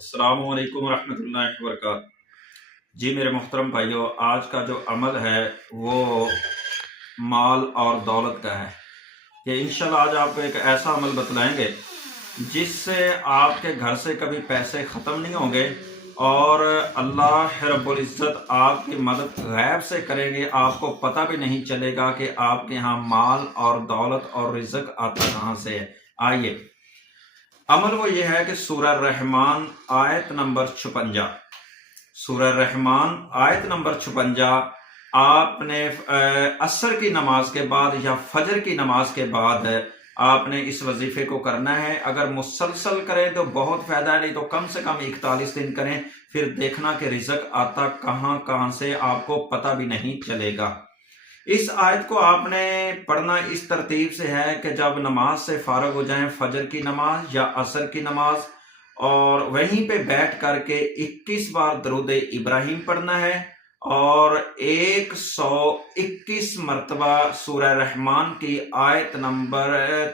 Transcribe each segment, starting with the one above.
अस्सलामु अलैकुम रहमतुल्लाहि वबरकातुहू। जी मेरे मोहतरम भाइयों, आज का जो अमल है वो माल और दौलत का है कि इंशाल्लाह आज आपको एक ऐसा अमल बतलाएंगे जिससे आपके घर से कभी पैसे ख़त्म नहीं होंगे और अल्लाह रब्बुल इज़्ज़त आपकी मदद गैब से करेंगे। आपको पता भी नहीं चलेगा कि आपके यहाँ माल और दौलत और रिज़्क आता कहाँ से है। आइए, अमल वो ये है कि सूरह रहमान आयत नंबर 56, सूरह रहमान आयत नंबर 56 आपने असर की नमाज के बाद या फजर की नमाज के बाद आपने इस वजीफे को करना है। अगर मुसलसल करें तो बहुत फायदा है, नहीं तो कम से कम 41 दिन करें, फिर देखना कि रिज़्क आता कहाँ कहाँ से आपको पता भी नहीं चलेगा। इस आयत को आपने पढ़ना इस तरतीब से है कि जब नमाज से फारग हो जाएं, फजर की नमाज या असर की नमाज, और वहीं पे बैठ करके 21 बार दरूद इब्राहिम पढ़ना है और 121 मरतबा सूरह रहमान की आयत नंबर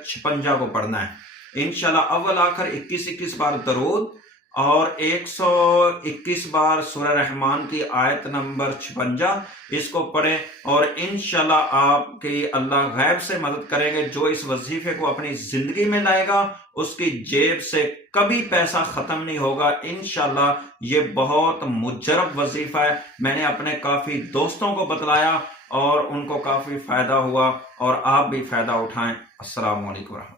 56 को पढ़ना है। इंशाल्लाह अव्वल आखिर 21 बार दरूद और 121 बार सूरह रहमान की आयत नंबर 56 इसको पढ़ें और इंशाल्लाह आपकी अल्लाह गैब से मदद करेंगे। जो इस वजीफे को अपनी जिंदगी में लाएगा उसकी जेब से कभी पैसा खत्म नहीं होगा। इंशाल्लाह ये बहुत मुजरब वजीफा है। मैंने अपने काफी दोस्तों को बतलाया और उनको काफी फायदा हुआ और आप भी फायदा उठाएं। अस्सलाम वालेकुम।